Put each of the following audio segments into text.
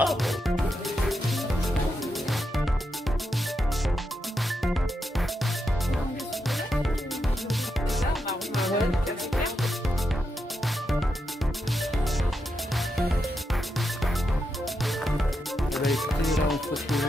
Écoutez, là on se retrouve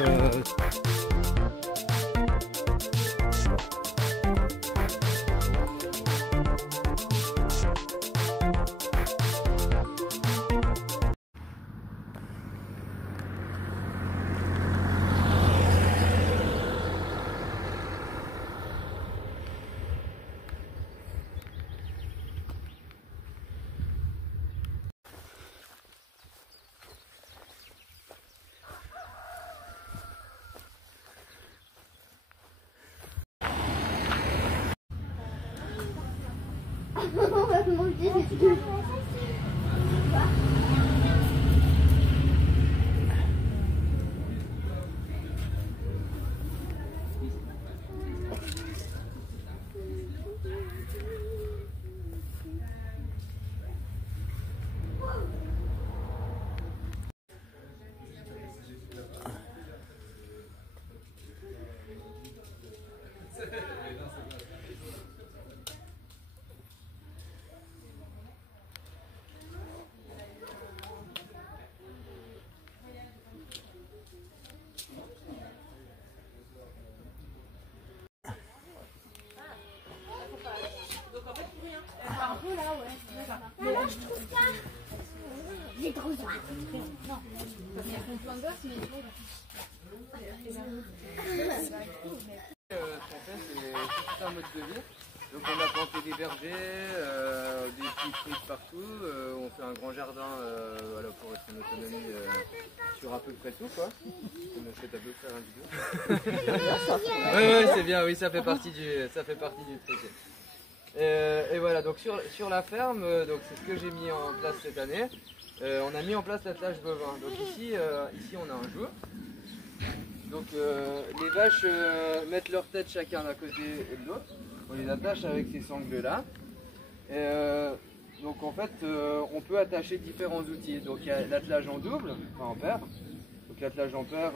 Mais là, je trouve pas. J'ai trop soif. Non. Il y a plein de gosses, mais c'est un mode de vie. Donc on a planté des vergers, des petits fruits partout, on fait un grand jardin voilà, pour être en autonomie sur à peu près tout quoi. On a fait à peu près un vidéo. Oui, c'est bien, oui, ça fait partie du truc. Et voilà, donc sur la ferme, donc c'est ce que j'ai mis en place cette année. On a mis en place l'attelage bovin. Donc ici on a un joug. Donc les vaches mettent leur tête chacun d'un côté et de l'autre. On les attache avec ces sangles là. Donc en fait on peut attacher différents outils. Donc il y a l'attelage en double, enfin en paire. Donc l'attelage en paire,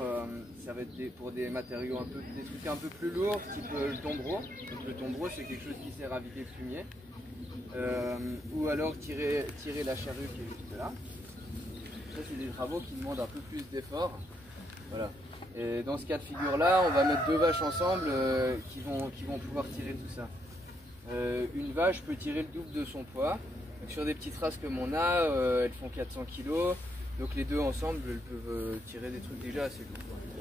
ça va être pour des matériaux des trucs un peu plus lourds, type le tombereau. Donc le tombereau c'est quelque chose qui sert à vider le fumier. Ou alors tirer la charrue qui est juste là. Ça c'est des travaux qui demandent un peu plus d'effort. Voilà. Et dans ce cas de figure là, on va mettre deux vaches ensemble qui vont pouvoir tirer tout ça. Une vache peut tirer le double de son poids. Donc sur des petites races comme on a, elles font 400 kg. Donc les deux ensemble, elles peuvent tirer des trucs déjà assez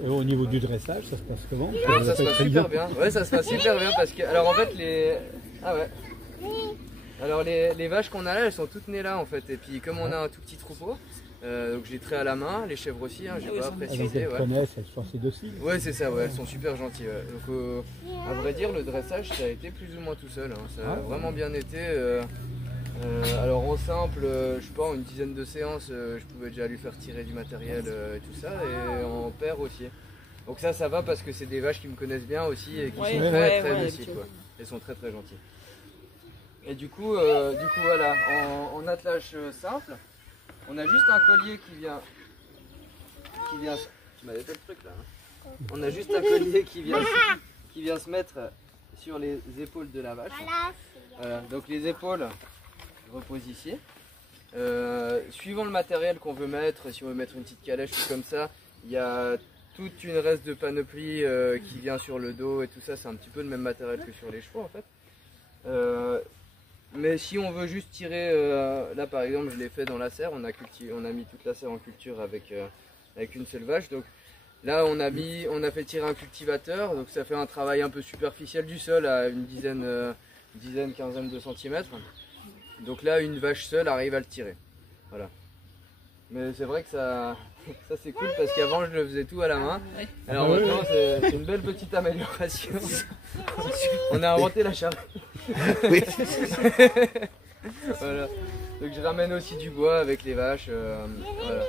lourds. au niveau du dressage, ça se passe comment? Ça se passe super bien. Ouais, ça se passe super bien parce que, alors en fait les vaches qu'on a là, elles sont toutes nées là en fait. Et puis comme on a un tout petit troupeau, donc je les traite à la main, les chèvres aussi, hein, j'ai pas précisé. Elles connaissent, elles sont assez dociles. Ouais, c'est ça, ouais, elles sont super gentilles. Ouais. Donc à vrai dire, le dressage ça a été plus ou moins tout seul. Hein. Ça a vraiment bien été. Alors en simple, je sais pas, en une dizaine de séances, je pouvais déjà lui faire tirer du matériel et tout ça, et en paire aussi. Donc ça va parce que c'est des vaches qui me connaissent bien aussi et qui sont très dociles. Elles sont très gentilles. Et du coup voilà, en attelage simple, on a juste un collier qui vient. Tu m'as fait le truc là. Hein. On a juste un collier qui vient se mettre sur les épaules de la vache. Voilà, donc les épaules reposent ici. Suivant le matériel qu'on veut mettre, si on veut mettre une petite calèche ou comme ça, il y a toute une reste de panoplie qui vient sur le dos et tout ça, c'est un petit peu le même matériel que sur les chevaux en fait. Mais si on veut juste tirer, là par exemple je l'ai fait dans la serre, on a mis toute la serre en culture avec une seule vache. Donc là on a fait tirer un cultivateur, donc ça fait un travail un peu superficiel du sol à une quinzaine de centimètres. Donc là une vache seule arrive à le tirer. Voilà. Mais c'est vrai que ça c'est cool parce qu'avant je le faisais tout à la main. Alors maintenant c'est une belle petite amélioration. On a inventé la charrue. Oui. Voilà. Donc je ramène aussi du bois avec les vaches. Voilà.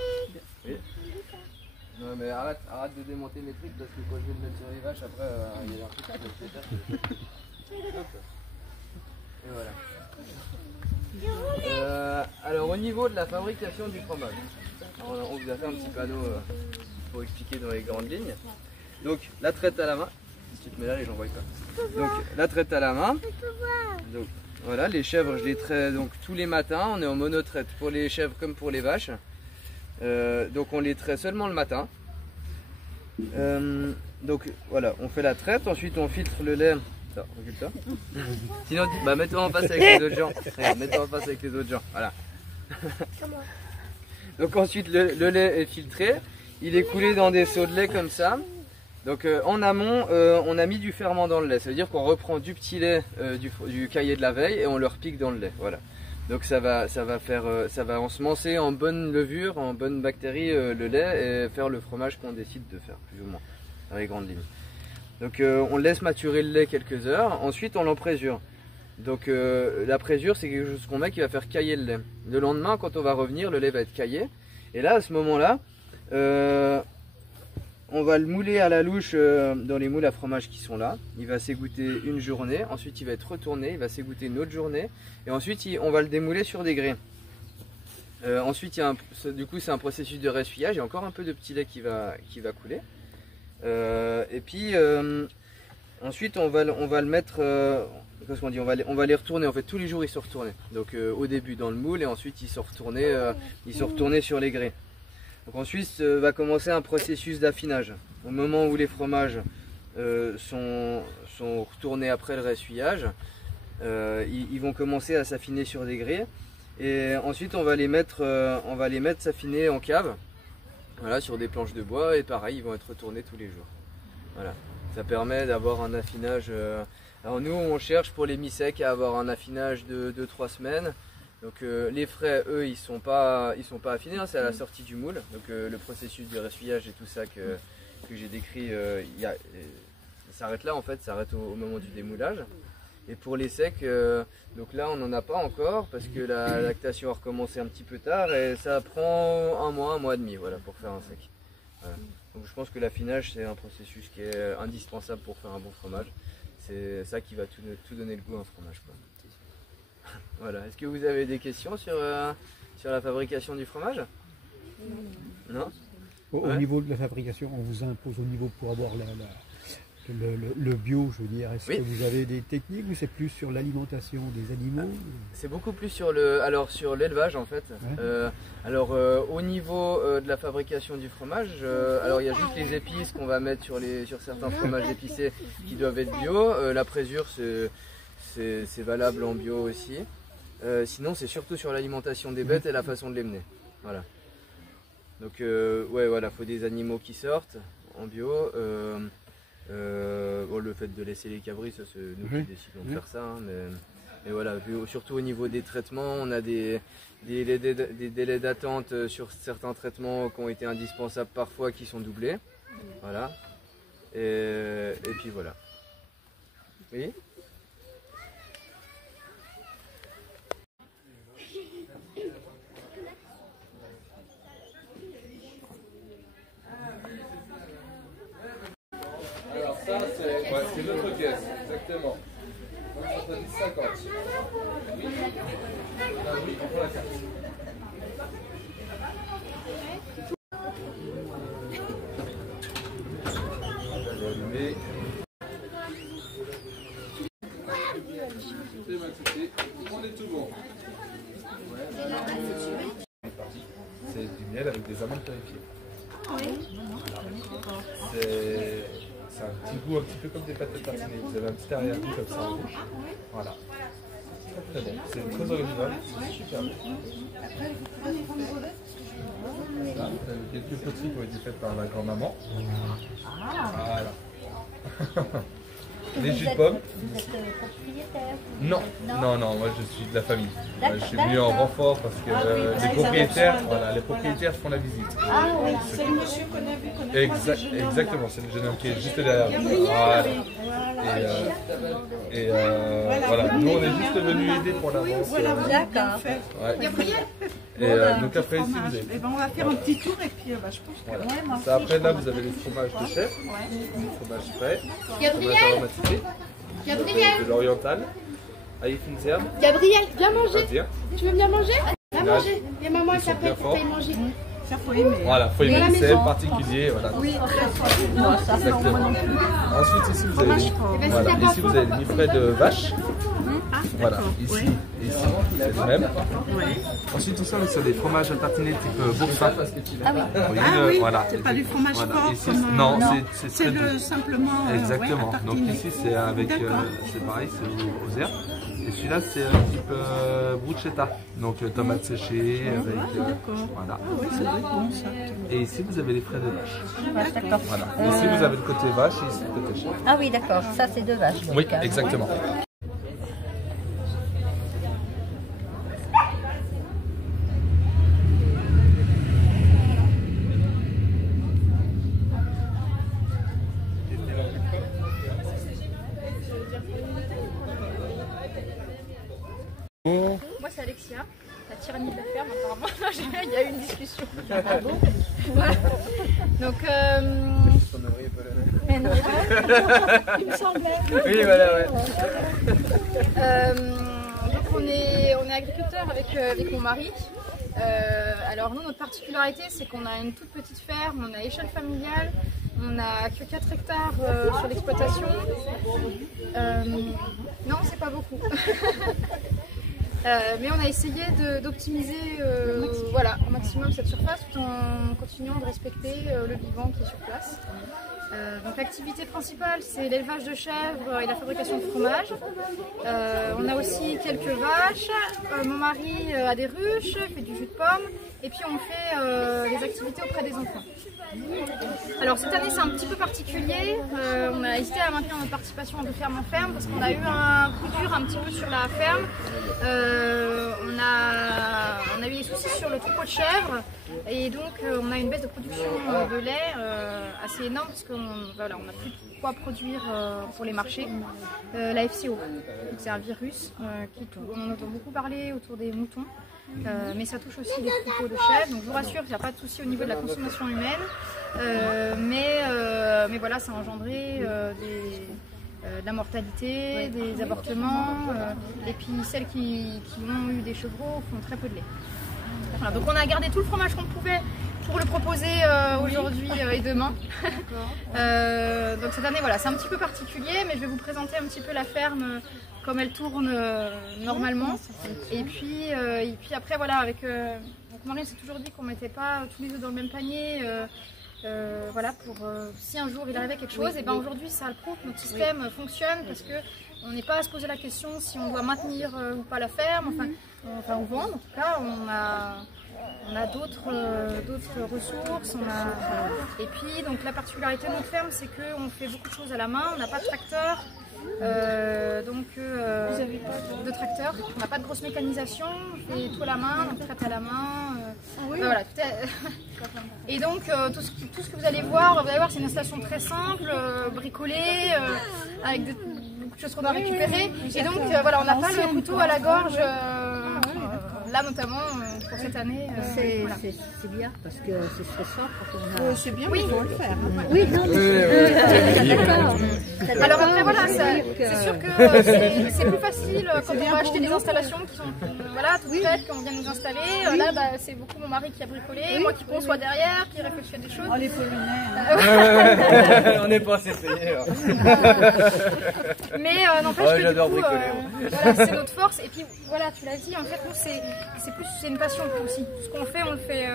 Oui. Non mais arrête de démonter mes trucs parce que quand je vais le mettre sur les vaches après il y a un truc qui va se péter. Et voilà. Alors au niveau de la fabrication du fromage, on vous a fait un petit panneau pour expliquer dans les grandes lignes. Donc la traite à la main, si tu te mets là, les gens ne voient pas. Donc la traite à la main. Donc voilà, les chèvres, je les traite donc tous les matins. On est en monotraite pour les chèvres comme pour les vaches. Donc on les traite seulement le matin. Donc voilà, on fait la traite. Ensuite on filtre le lait. Attends, recule-toi. Sinon, bah mets-toi en face avec les autres gens. Regarde, mets-toi en face avec les autres gens. Voilà. Donc ensuite le lait est filtré. Il est coulé dans des seaux de lait comme ça. Donc en amont, on a mis du ferment dans le lait. Ça veut dire qu'on reprend du petit lait du caillé de la veille et on le repique dans le lait. Voilà. Donc ça va ensemencer en bonne levure, en bonne bactérie le lait et faire le fromage qu'on décide de faire, plus ou moins, dans les grandes lignes. Donc on laisse maturer le lait quelques heures. Ensuite on l'emprésure. Donc la présure, c'est quelque chose qu'on met qui va faire cailler le lait. Le lendemain, quand on va revenir, le lait va être caillé. Et là, à ce moment-là, on va le mouler à la louche dans les moules à fromage qui sont là. Il va s'égoutter une journée, ensuite il va être retourné, il va s'égoutter une autre journée, et ensuite on va le démouler sur des grès. Ensuite, du coup, c'est un processus de ressuyage. Il y a encore un peu de petit lait qui va couler. Et puis ensuite, on va le mettre. Qu'est-ce qu'on dit, on va les retourner. En fait, tous les jours, ils sont retournés. Donc, au début dans le moule, et ensuite ils sont retournés sur les grès. Donc ensuite va commencer un processus d'affinage. Au moment où les fromages sont retournés après le ressuyage, ils vont commencer à s'affiner sur des grès. Et ensuite on va les mettre s'affiner en cave, voilà, sur des planches de bois, et pareil, ils vont être retournés tous les jours. Voilà. Ça permet d'avoir un affinage. Alors nous, on cherche pour les mi-secs à avoir un affinage de 2-3 semaines. Donc les frais, eux, ils sont pas affinés, hein, c'est à la sortie du moule. Donc le processus de ressuyage et tout ça que j'ai décrit, ça s'arrête là en fait, ça s'arrête au moment du démoulage. Et pour les secs, donc là on n'en a pas encore parce que la lactation a recommencé un petit peu tard et ça prend un mois et demi, voilà, pour faire un sec. Voilà. Donc je pense que l'affinage, c'est un processus qui est indispensable pour faire un bon fromage. C'est ça qui va tout donner le goût à un fromage, quoi. Voilà. Est-ce que vous avez des questions sur la fabrication du fromage? Non. Au niveau de la fabrication, on vous impose au niveau pour avoir le bio, je veux dire. Est-ce que vous avez des techniques ou c'est plus sur l'alimentation des animaux? C'est beaucoup plus sur l'élevage en fait. Ouais. Au niveau de la fabrication du fromage, alors il y a juste les épices qu'on va mettre sur certains fromages épicés qui doivent être bio. La présure, c'est valable en bio aussi. Sinon, c'est surtout sur l'alimentation des bêtes et la façon de les mener. Voilà. Donc, ouais, voilà, faut des animaux qui sortent en bio. Bon, le fait de laisser les cabris, ça c'est nous qui décidons de faire ça. Hein, mais voilà, surtout au niveau des traitements, on a des délais d'attente sur certains traitements qui ont été indispensables parfois, qui sont doublés. Voilà. Et puis voilà. Oui. C'est notre caisse, exactement. Donc ça sera 10,50. Oui. Oui, on prend la carte. Allumé. On est tout bon. C'est du miel avec des amandes clarifiées. C'est un petit goût un petit peu comme des pâtes tartinées. Vous avez un petit arrière-goût comme ça en bouche. Voilà. C'est très bon. C'est très original. C'est super bon. Là, vous avez quelques petits qui ont été faits par la grand-maman. Voilà. Les jus de pommes. Vous êtes propriétaire? Non, moi je suis de la famille. Je suis venu en renfort parce que les propriétaires font la visite. Ah oui, c'est le monsieur qu'on a vu, Exactement, c'est le jeune homme qui est juste derrière nous. Voilà. Et voilà, nous on est juste venus aider pour la vente. Voilà, d'accord. Gabriel. Et donc après ici vous avez... on va faire un petit tour et puis je pense que... Voilà. Ça, après là vous avez les fromages de chef, les fromages frais, fromage aromatisé, de l'oriental, avec une herbe. Gabriel, viens manger. Indien. Tu veux bien manger? Viens manger. Viens maman, Ils sont bien forts. manger. Ça faut aimer. Voilà, faut aimer, c'est particulier. Voilà. Oui, très fort. Ça, Exactement. Ensuite, ici, vous avez, voilà, ici, vous avez le liffret de vache. Voilà, ici, ici, c'est le même. Ensuite, tout ça, c'est des fromages à tartiner type boursin. Ah oui, voilà. c'est pas du fromage fort. Ici, Comme, non, c'est simplement. Exactement. Ouais, donc ici, c'est avec, c'est pareil, c'est aux herbes. Et celui-là, c'est un type bruschetta, donc tomates séchées avec. Voilà. Ah oui, ça doit être bon ça. Et ici, vous avez les frais de vache. D'accord. Voilà. Ici, vous avez le côté vache et ici, le côté chèvre. Ah oui, d'accord. Ça, c'est de vache. donc, Oui, exactement. Moi, c'est Alexia, la tyrannie de la ferme, apparemment. Il y a eu une discussion. Voilà. Donc, mais non. Il me semblait. Oui, voilà, ouais. Donc, on est agriculteur avec mon mari. Alors, nous, notre particularité, c'est qu'on a une toute petite ferme, on a échelle familiale. On n'a que 4 hectares sur l'exploitation. Non, c'est pas beaucoup. Mais on a essayé d'optimiser voilà, au maximum cette surface tout en continuant de respecter le vivant qui est sur place. Donc l'activité principale, c'est l'élevage de chèvres et la fabrication de fromage. On a aussi quelques vaches. Mon mari a des ruches, fait du jus de pomme. Et puis on fait des activités auprès des enfants. Alors cette année c'est un petit peu particulier, on a hésité à maintenir notre participation de ferme en ferme parce qu'on a eu un coup dur un petit peu sur la ferme. On a eu des soucis sur le troupeau de chèvres et donc on a une baisse de production de lait assez énorme parce qu'on voilà, n'a plus de quoi produire pour les marchés. La FCO, c'est un virus on en entend beaucoup parler autour des moutons. Mais ça touche aussi les troupeaux de chèvres, donc je vous rassure qu'il n'y a pas de souci au niveau de la consommation humaine, mais voilà, ça a engendré de la mortalité, des avortements, et puis celles qui ont eu des chevreaux font très peu de lait. Voilà, donc on a gardé tout le fromage qu'on pouvait pour le proposer aujourd'hui et demain. Donc cette année, voilà, c'est un petit peu particulier, mais je vais vous présenter un petit peu la ferme comme elle tourne normalement. Et puis après, voilà, avec Maureen s'est toujours dit qu'on ne mettait pas tous les œufs dans le même panier. Voilà, pour si un jour il arrivait quelque chose, et ben aujourd'hui ça le prouve, notre système fonctionne parce que on n'est pas à se poser la question si on doit maintenir ou pas la ferme, enfin ou vendre. En tout cas, on a d'autres ressources. Et puis donc la particularité de notre ferme, c'est qu'on fait beaucoup de choses à la main. On n'a pas de tracteur. Vous avez pas de tracteur, on n'a pas de grosse mécanisation, on fait tout à la main, on traite à la main. Voilà, et donc tout ce que vous allez voir, c'est une installation très simple, bricolée, avec beaucoup de choses qu'on doit récupérer. Et donc voilà, on n'a pas le couteau à la gorge. Là notamment pour cette année. C'est bien parce que c'est stressant quand on a... C'est bien, mais il faut le faire. Oui, non, d'accord. Alors après voilà, c'est sûr que c'est plus facile quand on va acheter des installations qui sont voilà, toutes prêtes, qu'on vient nous installer. Là c'est beaucoup mon mari qui a bricolé, moi qui conçois derrière, qui réfléchit à des choses. Oh les Polonais. On n'est pas assez payés. Mais n'empêche que du coup, voilà, c'est notre force. Et puis voilà, tu l'as dit, en fait nous c'est une passion aussi. Tout ce qu'on fait, on le fait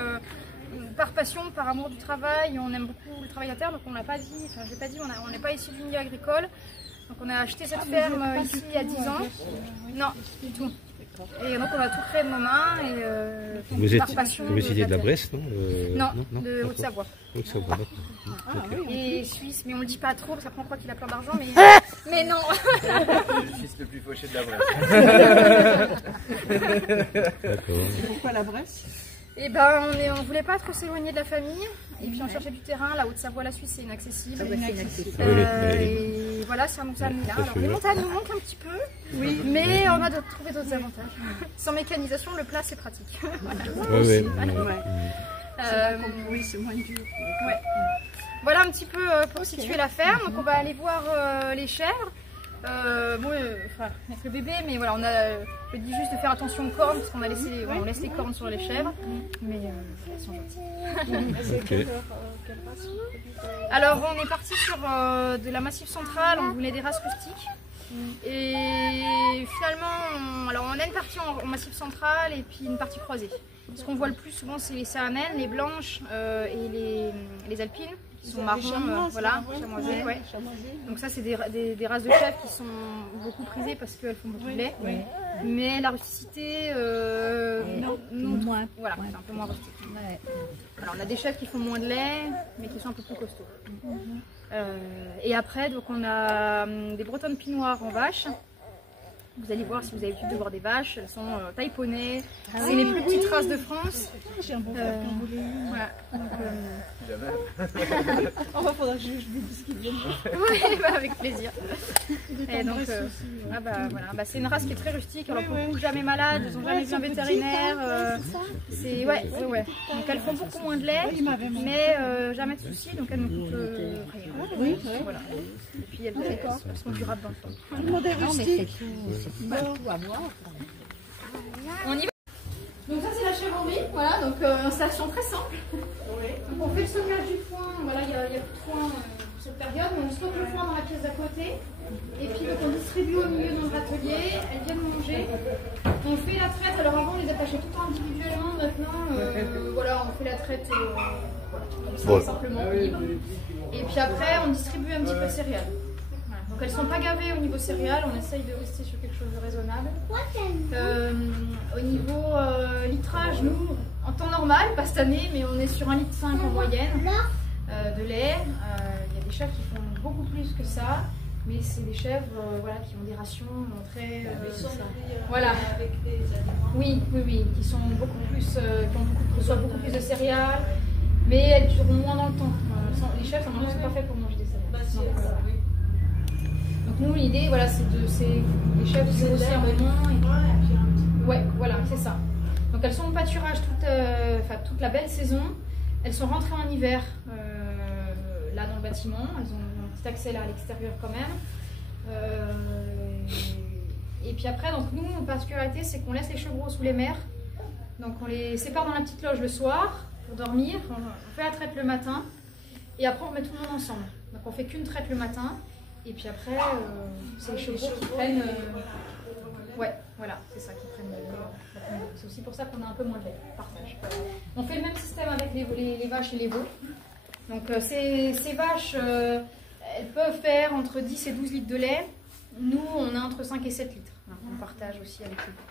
par passion, par amour du travail. On aime beaucoup le travail à terre, donc on l'a pas dit, enfin je l'ai pas dit, on n'est pas issu du milieu agricole. Donc on a acheté cette ferme ici il y a 10 ans. Non, du tout. Et donc on a tout créé de nos mains et par passion. Vous étiez de la Bresse, non Non, de Haute-Savoie. Haute-Savoie, Et Suisse, mais on le dit pas trop parce qu'après on croit qu'il a plein d'argent, mais non. Le fils le plus fauché de la Bresse. Pourquoi la Bresse? Et ben on voulait pas trop s'éloigner de la famille, et puis on cherchait du terrain. La Haute-Savoie, la Suisse c'est inaccessible. Et voilà, c'est un montagne là. Alors les montagnes nous manquent un petit peu, oui, mais on a trouvé d'autres avantages. Sans mécanisation, le plat c'est pratique. Oui, c'est moins dur. Ouais. Voilà un petit peu pour situer la ferme. Donc on va aller voir les chèvres. avec le bébé, mais voilà, je dis juste de faire attention aux cornes, parce qu'on on laisse les cornes sur les chèvres, mais elles sont gentilles. Ok. Alors on est parti sur de la Massif centrale, on voulait des races rustiques. Et finalement, on a une partie en Massif central et puis une partie croisée. Ce qu'on voit le plus souvent, c'est les Saanen, les blanches et les alpines, qui sont marrons, voilà, chamoisées. Ouais. Donc ça, c'est des races de chèvres qui sont beaucoup prisées parce qu'elles font beaucoup de lait. Ouais. Mais la rusticité, moins. Voilà, c'est un peu moins rustique. Ouais. Alors on a des chèvres qui font moins de lait, mais qui sont un peu plus costauds. Et après, donc on a des bretonnes pinoires en vache. Vous allez voir si vous avez l'habitude de voir des vaches, elles sont taille poney. C'est les plus petites races de France. J'ai un bon frère qui en voulait une. Voilà. Enfin, faudra que je lui dise qu'il vienne. Oui, avec plaisir. Et donc, voilà. C'est une race qui est très rustique, alors pour le coup, jamais malade, elles n'ont jamais vu un vétérinaire. Ouais. Donc elles font beaucoup moins de lait, mais jamais de soucis, donc elles ne coûtent rien. Oui, voilà. Et puis elles sont durables dans le temps. Le modèle rustique. On y va. Donc ça c'est la chèvrerie, voilà, donc installation très simple. Donc on fait le stockage du foin, voilà, il y a plus de foin pour cette période, mais on stocke le foin dans la pièce d'à côté. Et puis donc, on distribue au milieu dans l'atelier, elles viennent manger. On fait la traite, alors avant on les attachait tout le temps individuellement, maintenant voilà, on fait la traite comme ça, simplement libre. Et puis après on distribue un petit peu de céréales. Voilà. Donc elles ne sont pas gavées au niveau céréales, on essaye de rester sur quelque chose de raisonnable. Au niveau litrage, nous, en temps normal, pas cette année, mais on est sur 1,5 litre en moyenne de lait. Il y a des chèvres qui font beaucoup plus que ça. Mais c'est des chèvres qui ont des rations très... voilà. Avec des aliments. Oui, qui sont beaucoup plus, qui reçoivent beaucoup plus de céréales, mais elles durent moins dans le temps. Les chèvres, ça ne sont pas faits pour manger des céréales. Donc nous, l'idée, voilà, c'est les chèvres c'est aussi un moment. Ouais, voilà, c'est ça. Donc elles sont au pâturage toute la belle saison. Elles sont rentrées en hiver là dans le bâtiment. Elles ont petit accès là à l'extérieur quand même. Et puis après, donc nous, notre particularité, c'est qu'on laisse les chevreaux sous les mers. Donc on les sépare dans la petite loge le soir pour dormir. On fait la traite le matin. Et après, on met tout le monde ensemble. Donc on fait qu'une traite le matin. Et puis après, c'est les chevreaux qui prennent... ouais, voilà, c'est ça, qui prennent... c'est aussi pour ça qu'on a un peu moins de lait, partage. On fait le même système avec les vaches et les veaux. Donc ces vaches... elles peuvent faire entre 10 et 12 litres de lait. Nous, on a entre 5 et 7 litres. On partage aussi avec les veaux.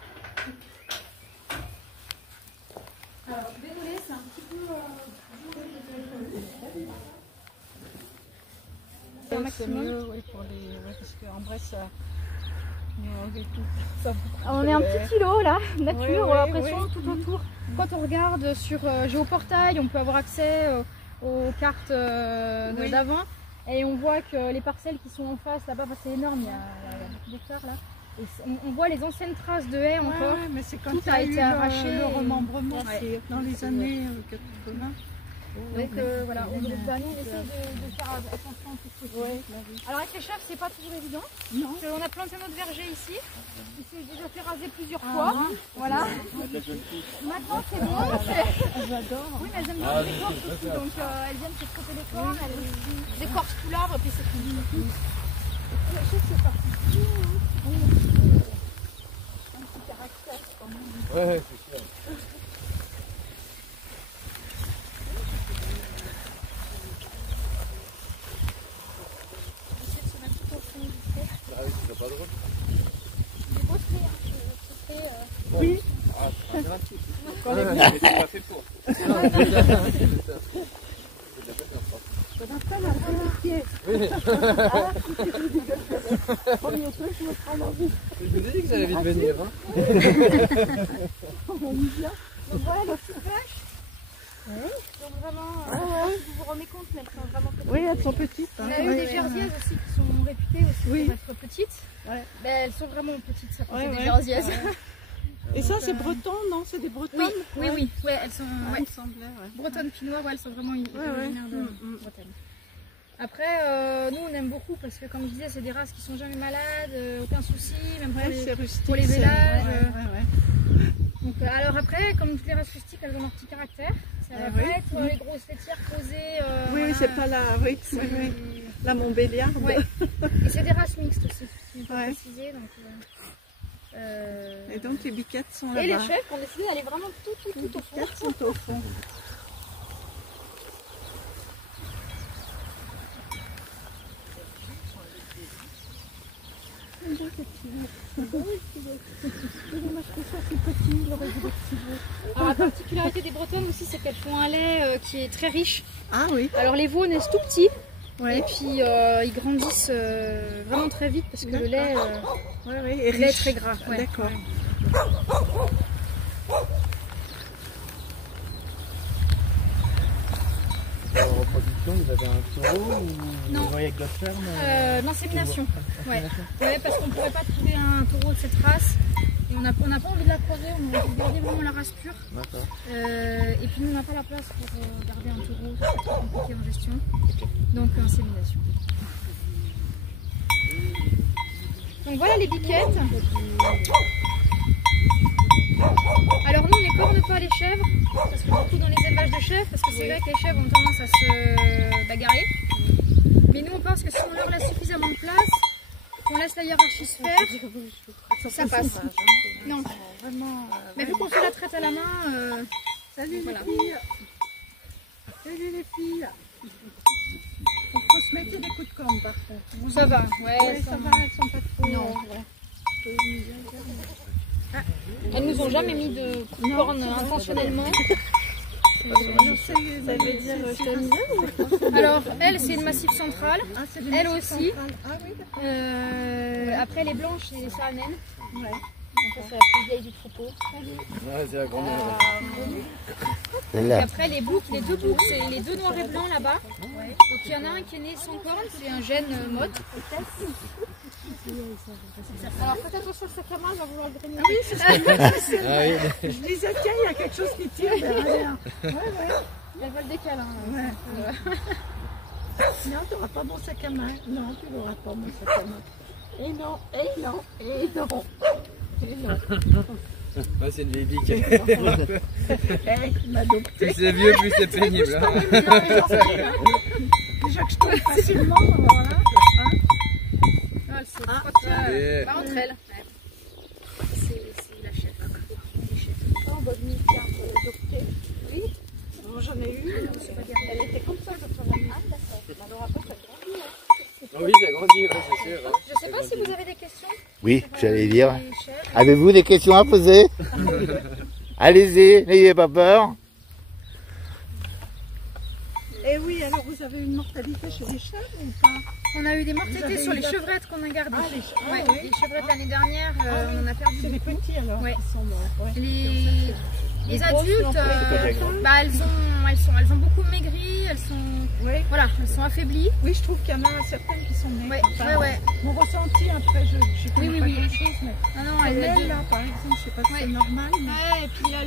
Alors, désolé, c'est un petit peu... C'est mieux pour les... parce qu'en vrai, ça... On est un petit îlot là, nature, l'impression tout autour. Quand on regarde sur Géoportail, on peut avoir accès aux cartes d'avant. Et on voit que les parcelles qui sont en face là-bas, c'est énorme, il y a beaucoup d'hectares là. Et on voit les anciennes traces de haies encore. Mais c'est quand tout a été arraché. Le remembrement, c'est dans les années 80. Donc voilà, on essaie de faire attention à tout ce que Alors avec les chèvres, c'est pas toujours évident. Non. On a planté notre verger ici. Il s'est déjà fait raser plusieurs fois. Voilà. Maintenant c'est bon. J'adore. Oui, mais elles aiment bien les écorces aussi. Donc elles viennent se frotter les cornes, elles écorcent tout l'arbre et puis c'est fini. Les chèvres, c'est parti. Un petit caractère quand même. Ouais, c'est sûr. C'est pas drôle. Des beaux traits, oui. Ah, c'est mais c'est pas fait pour. Je vous ai dit que j'allais vite venir. Donc voilà les petites vaches. Donc vraiment, vous vous rendez compte, mais elles sont vraiment petites. Oui, elles sont petites. On a eu des jersiaises aussi qui sont réputées aussi pour être petites. Mais elles sont vraiment petites, ça fait des jersiaises. Et ça, c'est breton, non? C'est des bretonnes? Oui, elles sont il me semblait, bretonnes pinoires, elles sont vraiment originaires de Bretagne. Après, nous on aime beaucoup parce que comme je disais, c'est des races qui sont jamais malades, aucun souci, même rustique, pour les vélages. Donc, alors après, comme toutes les races rustiques, elles ont leur petit caractère. Ça va pas être les grosses laitières posées. Oui, voilà. c'est pas la... Oui, la Montbéliarde. Ouais. Et c'est des races mixtes aussi, il faut préciser. Donc, et donc les biquettes sont là-bas. Et les chèvres ont décidé d'aller vraiment tout au fond. Les biquettes sont au fond. Alors la particularité des Bretonnes aussi, c'est qu'elles font un lait qui est très riche. Ah oui. Alors les veaux naissent tout petits. Et puis ils grandissent vraiment très vite parce que le lait, est très gras. D'accord. En reproduction, vous avez un taureau ou Non. vous voyez avec votre ferme L'insémination. Ouais, parce qu'on ne pourrait pas trouver un taureau de cette race. Et on n'a pas envie de la croiser, on a envie de garder vraiment la race pure. Et puis nous on n'a pas la place pour garder un taureau, c'est compliqué en gestion. Donc insémination. Donc voilà les biquettes. Alors nous on n'écorne pas les chèvres, parce que beaucoup dans les élevages de chèvres, parce que c'est vrai que les chèvres ont tendance à se bagarrer. Mais nous on pense que si on leur laisse suffisamment de place, qu'on laisse la hiérarchie se faire, ça passe. Non. Mais vu qu'on se la traite à la main, Salut voilà. les filles. Salut les filles. Il faut se mettre des coups de corne par contre. ça va. Ouais, ça va, elles sont pas trop... Non. Elles nous ont jamais mis de cornes intentionnellement. Alors elle c'est une massif centrale, elle aussi. Après les blanches c'est les Saanen. Donc ça c'est la plus vieille du troupeau. Ouais, c'est la grand-mère. Et après les boucs, les deux boucs, c'est les deux noirs et blancs là-bas. Donc il y en a un qui est né sans cornes, c'est un gène mode. Alors peut-être au sol sa camarade va vouloir le grignoter. Oui, c'est ce que je disais, tiens, il y a quelque chose qui tire derrière. Elle veut le décaler. Non, tu n'auras pas mon sac à main. Non, tu n'auras pas mon sac à main. Et non, et non, et non. Et non. Ouais, c'est une vieille bique. M'adopter. Plus c'est vieux, plus c'est pénible. Déjà que je tombe facilement, voilà. Pas entre elles. C'est la chef. Oui, j'en ai eu. Elle était comme ça, votre famille. Oui, ça grandit, ouais, c'est sûr. Je sais pas si vous avez des questions. Oui, j'allais dire. Avez-vous des questions à poser? Allez-y, n'ayez pas peur. Et oui, alors vous avez une mortalité chez les chèvres ou pas? On a eu des mortalités sur les chevrettes qu'on a gardées. Les chevrettes l'année dernière, on en a perdu. C'est les petits alors qui sont morts. Les adultes, elles ont beaucoup maigri, elles sont affaiblies. Oui, je trouve qu'il y en a certaines qui sont maigres. Mon ressenti après, je connais pas grand chose, mais elles là, par exemple, je sais pas si c'est normal. Et puis là,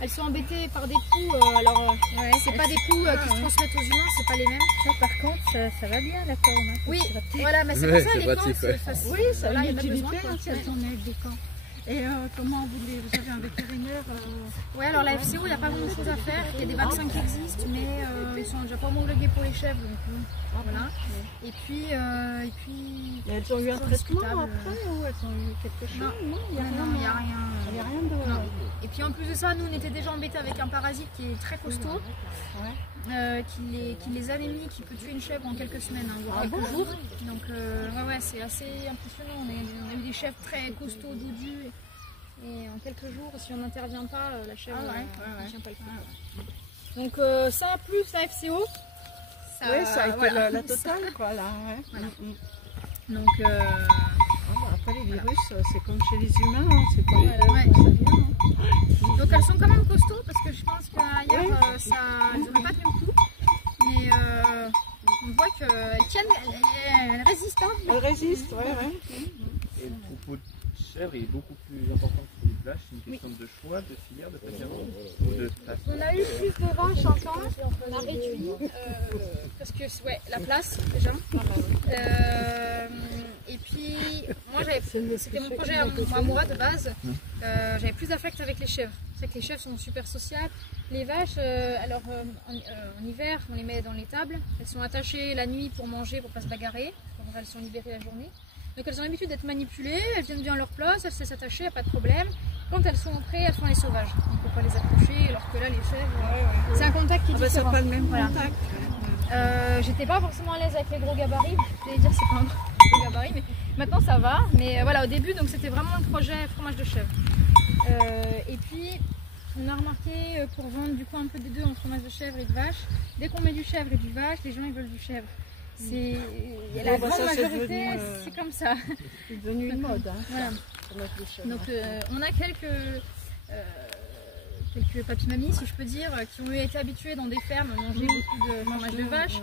elles sont embêtées par des poux. Alors, c'est pas des poux qui se transmettent aux humains, c'est pas les mêmes. Ça, par contre, ça va bien la corne. Oui, voilà, mais c'est pour ça les camps, c'est facile. Oui, ça a une utilité si elles sont nées des camps. Et comment vous avez un vétérinaire Oui, alors la FCO, il n'y a pas grand chose à faire. Il y a des vaccins qui existent, mais ils sont déjà pas homologués pour les chèvres. Donc, voilà. Et puis, elles ont eu un traitement après ou elles ont eu quelque chose? Non, il n'y a rien. Il n'y a rien de... Et puis en plus de ça, nous on était déjà embêtés avec un parasite qui est très costaud, qui les anémie, qui peut tuer une chèvre en quelques semaines, voire quelques jours. Donc c'est assez impressionnant. On a eu des chèvres très costauds, doudus, et en quelques jours, si on n'intervient pas, la chèvre ne tient pas le coup. Donc ça plus la FCO. Ça a été la totale quoi là. Donc après les virus, c'est comme chez les humains, c'est pas Donc elles sont quand même costauds parce que je pense qu'ailleurs elles n'auraient pas tenu le coup. Mais on voit qu'elles tiennent, elles résistent. Elles résistent, Et le troupeau de chèvres est beaucoup plus important que celui de vaches, c'est une question de choix, de filière, de préférence ou de place? On a eu plus de vaches en temps, on a réduit parce que la place déjà. Et puis moi c'était mon projet à moi de base. J'avais plus d'affect avec les chèvres. C'est vrai que les chèvres sont super sociables. Les vaches, en hiver, on les met dans l'étable. Elles sont attachées la nuit pour manger, pour pas se bagarrer. Elles sont libérées la journée. Donc elles ont l'habitude d'être manipulées, elles viennent bien à leur place, elles se laissent attacher, il n'y a pas de problème. Quand elles sont entrées, elles font les sauvages. On ne peut pas les accrocher, alors que là, les chèvres, c'est un contact qui est différent. C'est pas le même contact. J'étais pas forcément à l'aise avec les gros gabarits, je vais dire c'est pas un gros gabarit, mais maintenant ça va. Mais voilà, au début, donc c'était vraiment le projet fromage de chèvre. Et puis, on a remarqué pour vendre du coup un peu des deux en fromage de chèvre et de vache, dès qu'on met du chèvre et du vache, les gens ils veulent du chèvre. La grande majorité, c'est comme ça. C'est devenu une mode. Hein, voilà. Donc on a quelques papis-mamies, si je peux dire, qui ont été habitués dans des fermes à manger beaucoup de fromage de vache,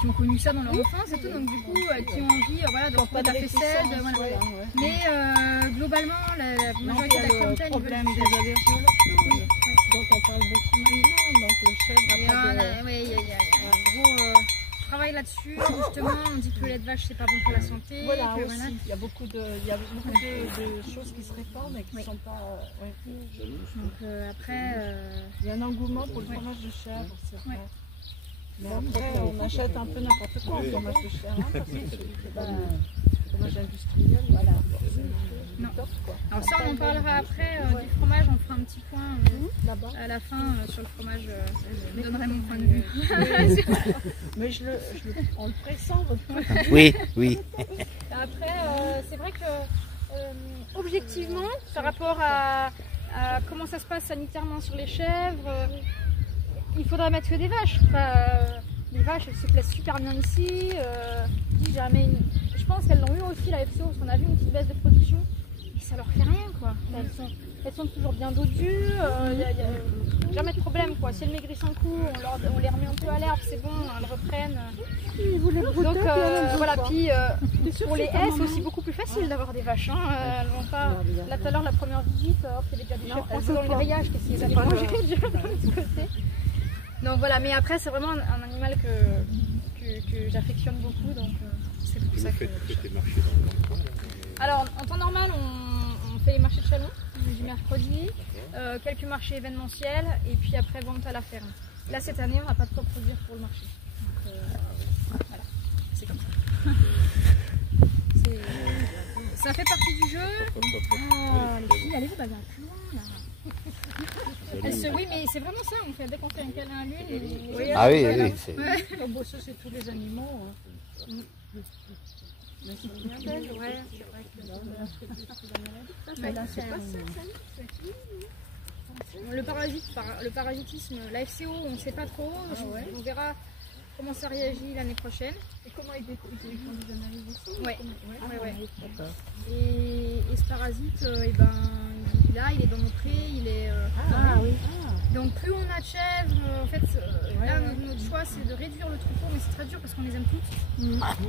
qui ont connu ça dans leur enfance et tout, donc du coup qui ont envie de reprendre la faisselle. Mais globalement, la majorité de la clientèle, ils veulent du chèvre. Donc on parle beaucoup maintenant, donc le chèvre il y a un gros travail là-dessus, justement, on dit que le lait de vache c'est pas bon pour la santé. Voilà, aussi. Il y a beaucoup de choses qui se répandent et qui ne sont pas... Donc après... Il y a un engouement pour le fromage de chèvre, c'est vrai. Mais après, on achète un peu n'importe quoi en fromage de chèvre, hein, parce que c'est pas le fromage industriel, voilà. Non. Top, quoi. Alors ça, on en parlera après du fromage, on fera un petit point à la fin sur le fromage. Je donnerai mon point de vue. Mais on le pressent, votre point de vue. Oui, oui. Après, c'est vrai que objectivement, par rapport à comment ça se passe sanitairement sur les chèvres, il faudrait mettre que des vaches. Les vaches, elles se placent super bien ici. Je pense qu'elles l'ont eu aussi la FCO, parce qu'on a vu une petite baisse de production. Ça leur fait rien quoi. Elles sont toujours bien dodues, il n'y a jamais de problème quoi. Si elles maigrissent un coup, on les remet un peu à l'herbe, c'est bon, elles reprennent. Donc voilà, puis pour les haies, c'est aussi beaucoup plus facile d'avoir des vaches. Hein. Elles vont pas... Là tout à l'heure, la première visite, il y avait déjà des chèvres passés dans le grillage qui essayaient d'aller manger de l'autre côté. Donc voilà, mais après c'est vraiment un animal que j'affectionne beaucoup, donc c'est pour ça que... Alors en temps normal, on fait les marchés de Chalon du mercredi, quelques marchés événementiels et puis après vente à la ferme. Là cette année on n'a pas de quoi produire pour le marché. Donc voilà, c'est comme ça. Ça fait partie du jeu. Les filles, allez-vous bagarrer plus loin là. Oui mais c'est vraiment ça, dès qu'on fait un câlin à l'une. Ah oui, c'est... Bon, ça c'est tous les animaux. Mais c'est bien belle, ouais, c'est vrai que c'est pas ça. Le parasitisme, la FCO, on ne sait pas trop. On verra comment ça réagit l'année prochaine. Et comment ils font des analyses aussi? Ouais. Et ce parasite, là, il est dans nos prés, il est... Donc plus on a de chèvres, en fait, là notre choix c'est de réduire le troupeau, mais c'est très dur parce qu'on les aime toutes.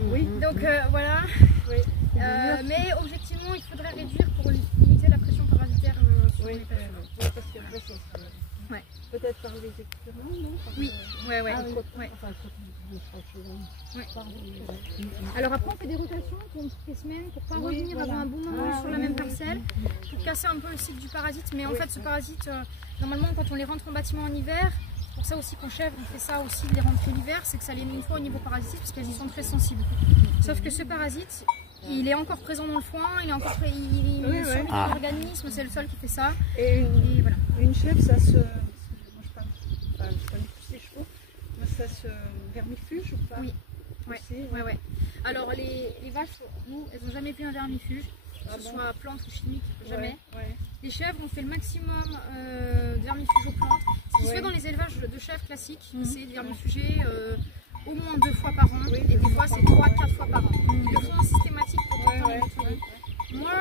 Oui. Donc voilà. Oui. Mais objectivement, il faudrait réduire pour limiter la pression parasitaire sur les pêcheurs. Oui, parce qu'après ça serait... Peut-être par les excréments, non? Oui, Alors après on fait des rotations pour toutes les semaines pour pas revenir avoir un bon moment sur la même parcelle, pour casser un peu le cycle du parasite. Mais en fait ce parasite, normalement quand on les rentre en bâtiment en hiver, pour ça aussi qu'en chèvre on fait ça aussi de les rentrer l'hiver, c'est que ça les met une fois au niveau parasitique parce qu'elles y sont très sensibles. Sauf que ce parasite, il est encore présent dans le foin, il est encore il est sur l'organisme, c'est le sol qui fait ça. Et voilà. Une chèvre, ça se... Moi je connais plus les chevaux, mais ça se vermifuge ou pas? Oui. Ouais. Alors les vaches, nous, elles n'ont jamais vu un vermifuge, que ce soit plante ou chimique, jamais. Les chèvres, on fait le maximum de vermifuge aux plantes. Ce qui se fait dans les élevages de chèvres classiques, c'est de vermifuger au moins 2 fois par an, et des fois c'est 3-4 fois par an. Ils le font en systématique pour tout le temps. Moi,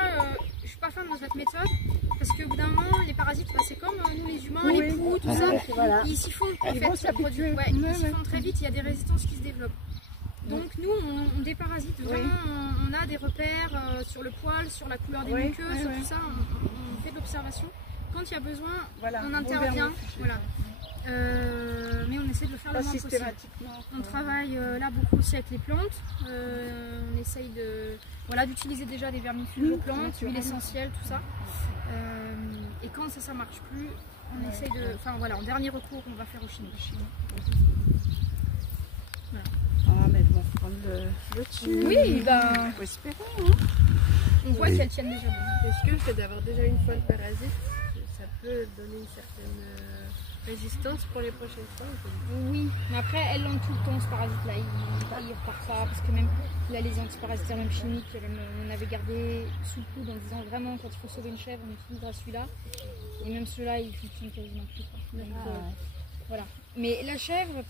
je suis pas fan de cette méthode, parce qu'au bout d'un moment, les parasites, c'est comme nous les humains, les poux, tout ça, ils s'y font en fait, ça produit. Ils s'y font très vite, il y a des résistances qui se développent. Donc nous, on déparasite vraiment, on a des repères sur le poil, sur la couleur des muqueuses, sur tout ça, on fait de d'observation. Quand il y a besoin, Voilà, on intervient. Voilà. Mais on essaie de le faire le moins possible. Systématiquement. On travaille là beaucoup aussi avec les plantes. On essaye d'utiliser déjà des vermifuges aux plantes, huile essentielle, tout ça. Et quand ça marche plus, on essaye de... Enfin voilà, en dernier recours, on va faire au chimique. Voilà. Ah, mais elles vont prendre le dessus. Oui, faut espérer. On voit qu'elles tiennent déjà bien. Est-ce que le fait d'avoir déjà une fois le parasite, ça peut donner une certaine résistance pour les prochaines fois? Oui, mais après elles l'ont tout le temps ce parasite là, il repart pas parce que même là les antiparasitaires même chimiques, on avait gardé sous le coude en disant vraiment quand il faut sauver une chèvre on utilisera celui-là et même ceux-là ils fonctionnent quasiment plus. Donc, voilà. Mais la chèvre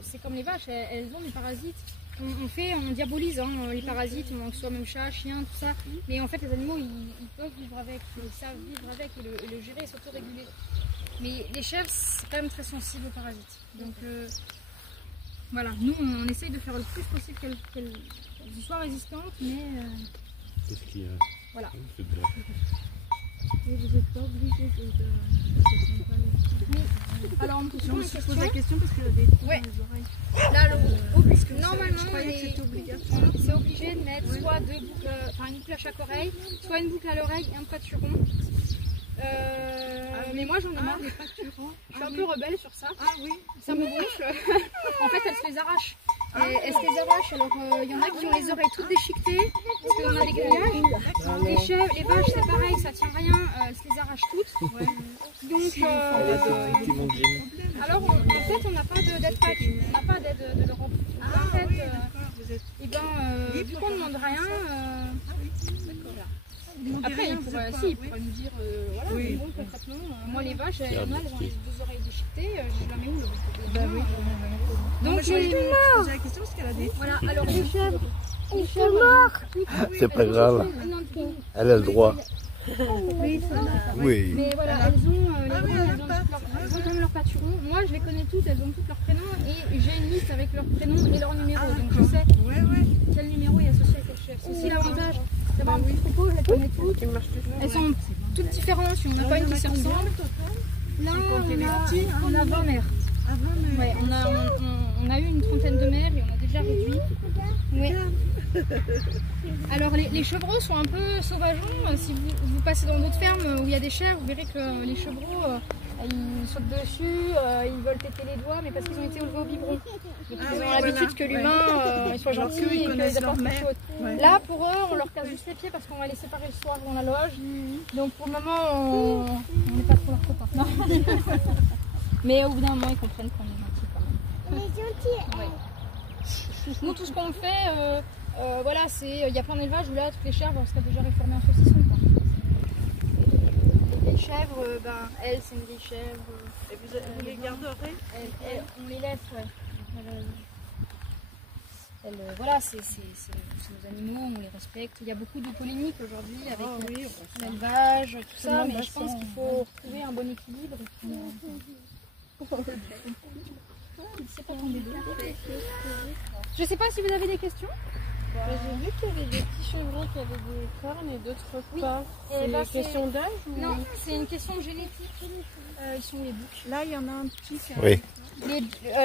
c'est comme les vaches, elles ont des parasites. On diabolise les parasites, que ce soit même chat, chien, tout ça. Mais en fait, les animaux, ils peuvent vivre avec, ils savent vivre avec et le gérer et s'autoréguler. Mais les chèvres, c'est quand même très sensible aux parasites. Donc voilà, nous, on essaye de faire le plus possible qu'elles soient résistantes, mais Qu'est-ce qu'il y a? voilà. Et vous n'êtes pas obligé Alors, on me pose je pose la question parce qu'elle a des trous dans les oreilles. Là, parce que normalement, c'est obligé de mettre soit deux boucles, une boucle à chaque oreille, soit une boucle à l'oreille et un pâturon. Mais moi j'en ai marre des pâturons. Je suis un peu rebelle sur ça. Ah oui. Ça me gonfle. En fait, elles se les arrachent. Elles se les arrachent. Alors il y en a qui ont les oreilles toutes déchiquetées parce qu'on a des grillages. Les chèvres, les vaches, c'est pareil, ça tient rien. Elles se les arrachent toutes. Donc alors en fait on n'a pas d'aide pack, on n'a pas d'aide de l'Europe. En fait, vu qu'on ne demande rien. Après, il pourrait nous dire, bon, concrètement, moi les vaches, elles ont les deux oreilles déchiquetées, je la mets où le donc, je pose la question parce qu'elle a des... Voilà, alors les chèvres, C'est pas grave. Elle a le droit. Oui. Mais voilà, elles ont quand même leur pâturon. Moi, je les connais toutes, elles ont tous leurs prénoms et j'ai une liste avec leurs prénoms et leurs numéros. Donc je sais quel numéro est associé à quel chef. C'est aussi l'avantage d'avoir un petit troupeau, je les connais toutes. Elles sont toutes différentes, il n'y en a pas une qui se ressemble. Là, on a 20 mères. Ouais, on a eu une trentaine de mères et on a déjà réduit. Ouais. Alors les chevreaux sont un peu sauvageons. Si vous passez dans d'autres fermes où il y a des chèvres, vous verrez que les chevreaux ils sautent dessus, ils veulent téter les doigts, mais parce qu'ils ont été élevés au biberon. Donc ils ont l'habitude que l'humain soit gentil et qu'ils apportent quelque chose. Là pour eux, on leur casse juste les pieds parce qu'on va les séparer le soir dans la loge. Donc pour le moment, on n'est pas trop leur copain. Mais au bout d'un moment, ils comprennent qu'on est gentil quand même. On est gentil. Ouais. Nous, tout ce qu'on fait, voilà, il y a plein d'élevages où là, toutes les chèvres seraient déjà réformées en saucisson. Les chèvres, elles, c'est une vieille chèvre. Et vous les garderez? On les laisse, ouais. Voilà, c'est nos animaux, on les respecte. Il y a beaucoup de polémiques aujourd'hui avec l'élevage, tout ça, mais je pense qu'il faut trouver un bon équilibre. Je sais pas si vous avez des questions. J'ai vu qu'il y avait des petits chevrons qui avaient des cornes et d'autres pas. C'est une question d'âge ou... Non, c'est une question de génétique. Ils sont les boucs. Là, il y en a un petit qui a... Oui.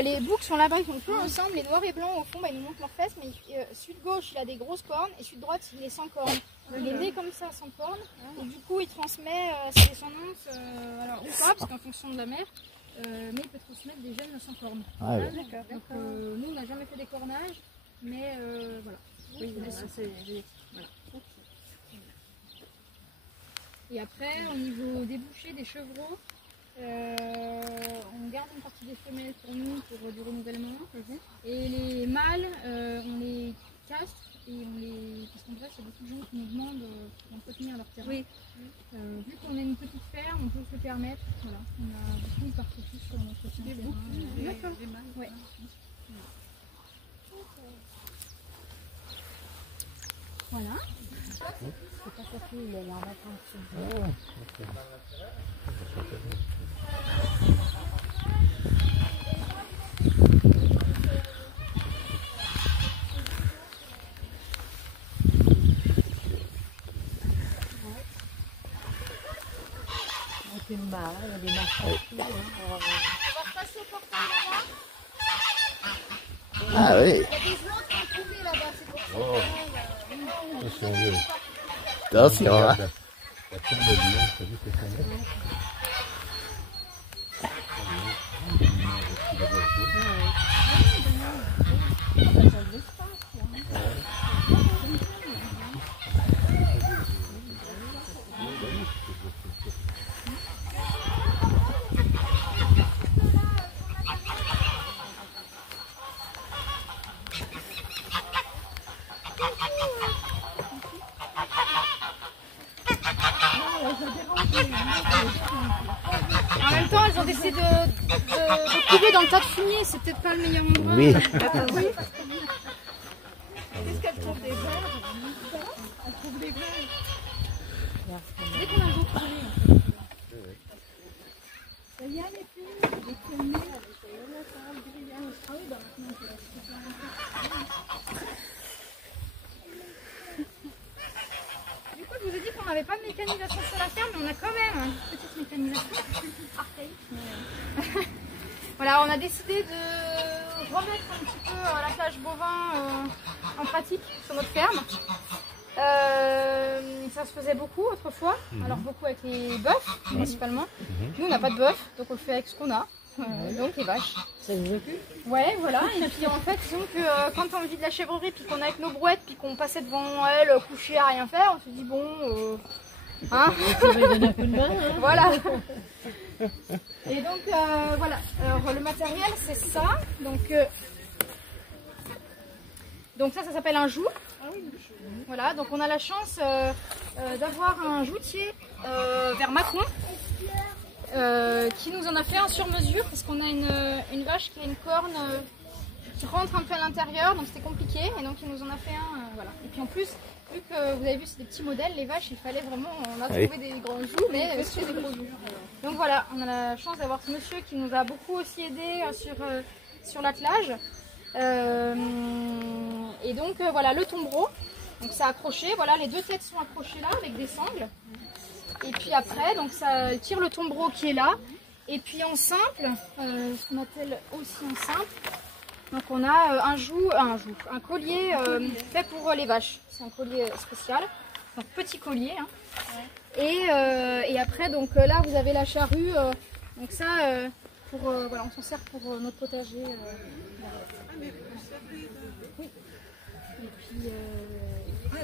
Les boucs sont là-bas, ils sont tous ensemble. Les noirs et blancs au fond, ils nous montrent leurs fesses. Mais celui de gauche, il a des grosses cornes et celui de droite, il est sans cornes. Il est né comme ça, sans cornes. Et du coup, il transmet ses descendances, alors ou pas, parce qu'en fonction de la mère. Mais il peut transmettre des gènes sans cornes. Ah, ouais. D'accord. Donc nous, on n'a jamais fait des cornages, mais voilà. Oui, c'est génétique. Voilà. Et après, au niveau des bouchers, des chevreaux, on garde une partie des femelles pour nous, pour du renouvellement. Et les mâles, on les castre et on les... Parce qu'en vrai, il y a beaucoup de gens qui nous demandent d'entretenir leur terrain. Oui. Vu qu'on a une petite ferme, on peut se le permettre. Voilà. On a beaucoup de partout sur notre terrain. D'accord. Les mâles. Ouais. Voilà. C'est pas sorti, il est en vacances. Bah, il y a des marches partout. On va repasser au portail là-bas. Ah oui. Il y a des gens qui ont trouvé là-bas, c'est pour ça. Attention, hein. La tombe de Lyon, t'as vu que c'est bon. En même temps, elles ont décidé de couper dans le tas de fumier, c'est peut-être pas le meilleur endroit. Oui. Qu'est-ce qu'elles trouvent des verres? Elles trouvent des verres. Dès qu'on a d'autres trouvé. Ça y est, les filles, les premiers. Ah oui, bah maintenant, on peut la Du coup, je vous ai dit qu'on n'avait pas de mécanisation sur la ferme, mais on a quand même une petite mécanisation archaïque. Voilà, on a décidé de remettre un petit peu l'attelage bovin en pratique sur notre ferme. Ça se faisait beaucoup autrefois, alors beaucoup avec les bœufs principalement. Nous, on n'a pas de bœufs, donc on le fait avec ce qu'on a. Donc les vaches. Ça vous occupe? Ouais, voilà. Et puis en fait, disons que quand on vit de la chèvrerie, puis qu'on est avec nos brouettes, puis qu'on passait devant elle couchée à rien faire, on se dit bon, hein. On va lui donner un coup de main. Hein. Voilà. Et donc voilà. Alors le matériel, c'est ça. Donc ça s'appelle un joug. Voilà. Donc on a la chance d'avoir un joutier vers Mâcon. Qui nous en a fait un sur mesure parce qu'on a une vache qui a une corne qui rentre un peu à l'intérieur, donc c'était compliqué, et donc il nous en a fait un, voilà. Et puis en plus, vu que vous avez vu c'est des petits modèles, les vaches il fallait vraiment, on a trouvé des grands jougs, mais c'était des gros jougs. Donc voilà, on a la chance d'avoir ce monsieur qui nous a beaucoup aussi aidé sur l'attelage. Et donc voilà le tombereau, donc c'est accroché, voilà les deux têtes sont accrochées là avec des sangles. Et puis après, donc ça tire le tombereau qui est là. Et puis en simple, ce qu'on appelle aussi en simple, donc on a un collier fait pour les vaches. C'est un collier spécial, donc petit collier. Hein. Ouais. Et après, donc là vous avez la charrue. Donc ça, voilà, on s'en sert pour notre potager. Oui. Et puis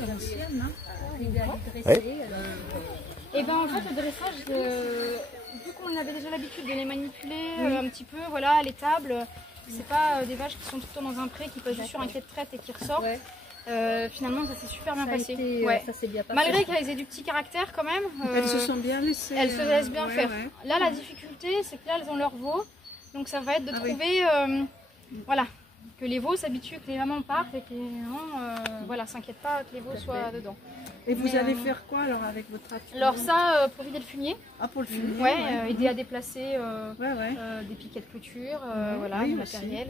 l'ancienne, hein. Il est dressé. Et ben en fait le dressage, vu qu'on avait déjà l'habitude de les manipuler un petit peu, voilà, à l'étable, c'est pas des vaches qui sont tout le temps dans un pré, qui passent juste sur un quai de traite et qui ressortent. Ouais. Finalement ça s'est super bien passé. Ça s'est bien passé. Malgré qu'elles aient du petit caractère quand même. Elles se sont bien laissées. Elles se laissent bien faire. Ouais. Là la difficulté c'est que là elles ont leur veau, donc ça va être de trouver, voilà, que les veaux s'habituent, que les mamans partent et que les mamans voilà, s'inquiètent pas que les veaux soient dedans. Et vous allez faire quoi alors avec votre tracteur? Alors ça, pour vider le fumier. Ah, pour le fumier. Ouais, aider à déplacer des piquets de clouture, voilà, du matériel.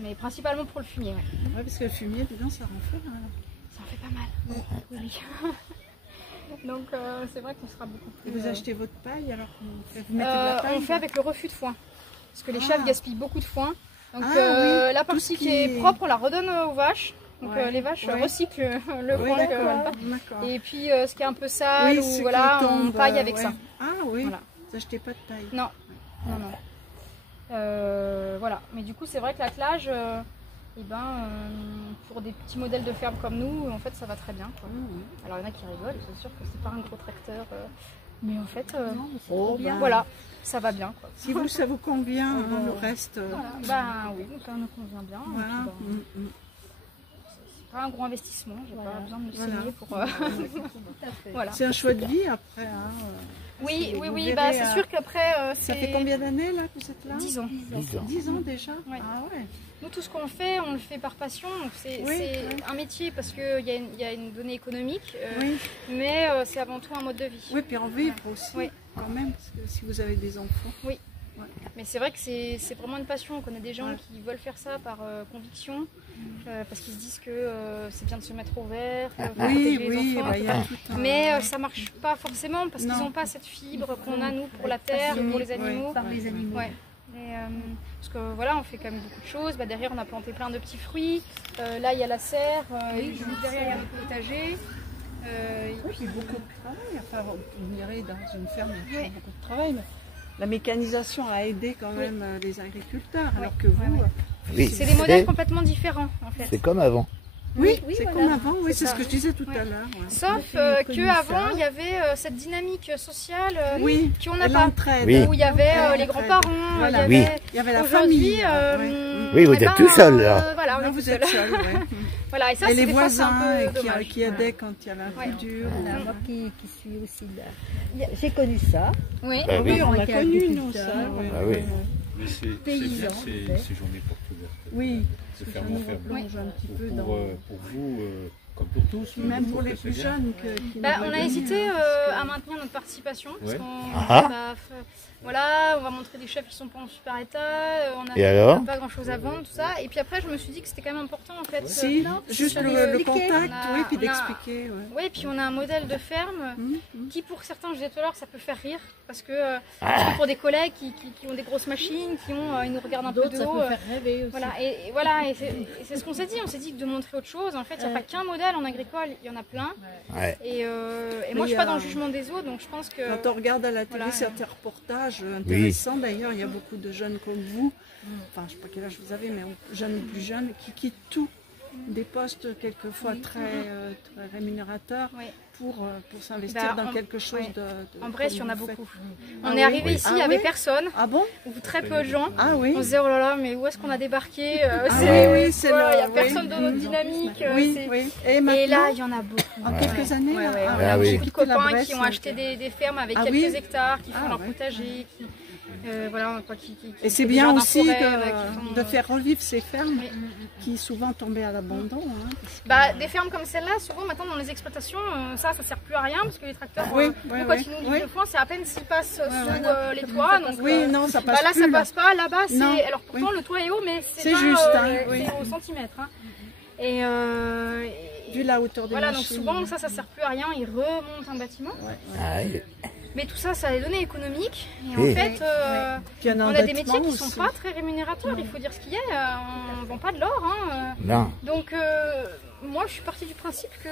Mais principalement pour le fumier. Ouais, parce que le fumier, dedans, ça renfle. Ça en fait pas mal. Oui. Donc c'est vrai qu'on sera beaucoup plus... Et vous achetez votre paille alors vous mettez de la paille? On fait avec le refus de foin. Parce que les chèvres gaspillent beaucoup de foin. Donc la partie qui est propre, on la redonne aux vaches. Donc les vaches recyclent le foin. Et puis ce qui est un peu sale, ou voilà, on paille avec ça. Ah oui, voilà. Vous n'achetez pas de paille? Non, non, non. Voilà, mais du coup c'est vrai que l'attelage, pour des petits modèles de ferme comme nous, en fait ça va très bien, quoi. Alors il y en a qui rigolent, c'est sûr que c'est pas un gros tracteur, mais en fait, voilà, ça va bien, quoi. Si vous, ça vous convient, le reste... Voilà. Oui, ça nous convient bien. Voilà. C'est pas un gros investissement, j'ai pas besoin de me saigner pour... Voilà. C'est un choix de vie après, hein. Oui, bah, c'est sûr qu'après... ça fait combien d'années là que vous êtes là? 10 ans. 10 ans déjà? Ouais. Ah ouais. Nous, tout ce qu'on fait, on le fait par passion. C'est un métier parce qu'il y a une donnée économique, mais c'est avant tout un mode de vie. Oui, puis en vivre aussi, quand même, parce que si vous avez des enfants. Oui, Mais c'est vrai que c'est vraiment une passion. On connaît des gens qui veulent faire ça par conviction, parce qu'ils se disent que c'est bien de se mettre au vert, protéger les enfants. Mais ça marche pas forcément parce qu'ils n'ont pas cette fibre qu'on a nous pour la terre, pour les animaux. Par les animaux. Ouais. Et, parce que voilà, on fait quand même beaucoup de choses. Bah, derrière, on a planté plein de petits fruits. Là, il y a la serre. Juste derrière, il y a le potager. Et puis beaucoup de travail. Enfin, vous verrez, dans une ferme, il y a beaucoup de travail. Mais la mécanisation a aidé quand même les agriculteurs. Alors que vous, c'est des modèles complètement différents, en fait. C'est comme avant. Oui, c'est comme avant, c'est ce que je disais tout à l'heure. Sauf qu'avant, il y avait cette dynamique sociale qu'on n'a pas. Où il y avait les grands-parents, il y avait la famille. Oui, vous êtes tout seul là. Voilà, on est vous tout êtes seul. Voilà, et les voisins qui aidaient quand il y avait un coup dur. Moi qui suis aussi là. J'ai connu ça. Oui, on a connu nous ça. Mais c'est bien ces journées portes ouvertes. Oui, de ferme en ferme. plonge un petit peu dans... Pour vous, comme pour tous. Même pour les plus jeunes. On a hésité à maintenir notre participation. Parce voilà, on va montrer des chefs qui sont pas en super état, on n'a pas grand chose à vendre, tout ça. Et puis après, je me suis dit que c'était quand même important en fait. Juste le contact, puis d'expliquer. Oui, et puis on a un modèle de ferme qui, pour certains, je disais tout à l'heure, ça peut faire rire. Parce que pour des collègues qui ont des grosses machines, ils nous regardent un peu de haut. Ça peut faire rêver aussi. Voilà, et c'est ce qu'on s'est dit. On s'est dit que de montrer autre chose. En fait, il n'y a pas qu'un modèle en agricole, il y en a plein. Et moi, je ne suis pas dans le jugement des autres, donc je pense que... Quand on regarde à la télé certains reportages intéressants, d'ailleurs, il y a beaucoup de jeunes comme vous, enfin, je ne sais pas quel âge vous avez, mais jeunes ou plus jeunes, qui quittent tout. Des postes quelquefois très rémunérateurs pour s'investir dans quelque chose de... En Bresse, il y en a beaucoup. On est arrivé ici, il n'y avait personne, ou très peu de gens. On se disait, oh là là, mais où est-ce qu'on a débarqué? Il n'y a personne dans notre dynamique. Et là, il y en a beaucoup. En quelques années, beaucoup de copains qui ont acheté des fermes avec quelques hectares, qui font leur potager. Et c'est bien aussi de faire revivre ces fermes qui souvent tombaient à l'abandon. Des fermes comme celle-là, souvent maintenant dans les exploitations, ça ne sert plus à rien parce que les tracteurs, quand ils nous livrent le foin, c'est à peine s'ils passent sous les toits. Donc, ça passe là, plus, ça passe pas. Là-bas, c'est. Alors pourtant, le toit est haut, mais c'est juste c'est au centimètre. Et vu la hauteur des machines. Donc souvent, ça ne sert plus à rien. Ils remontent un bâtiment. Mais tout ça, ça a des données économiques. Et en fait, on a des métiers qui ne sont pas très rémunérateurs, il faut dire ce qu'il y a. On ne vend pas de l'or. Donc, moi, je suis partie du principe que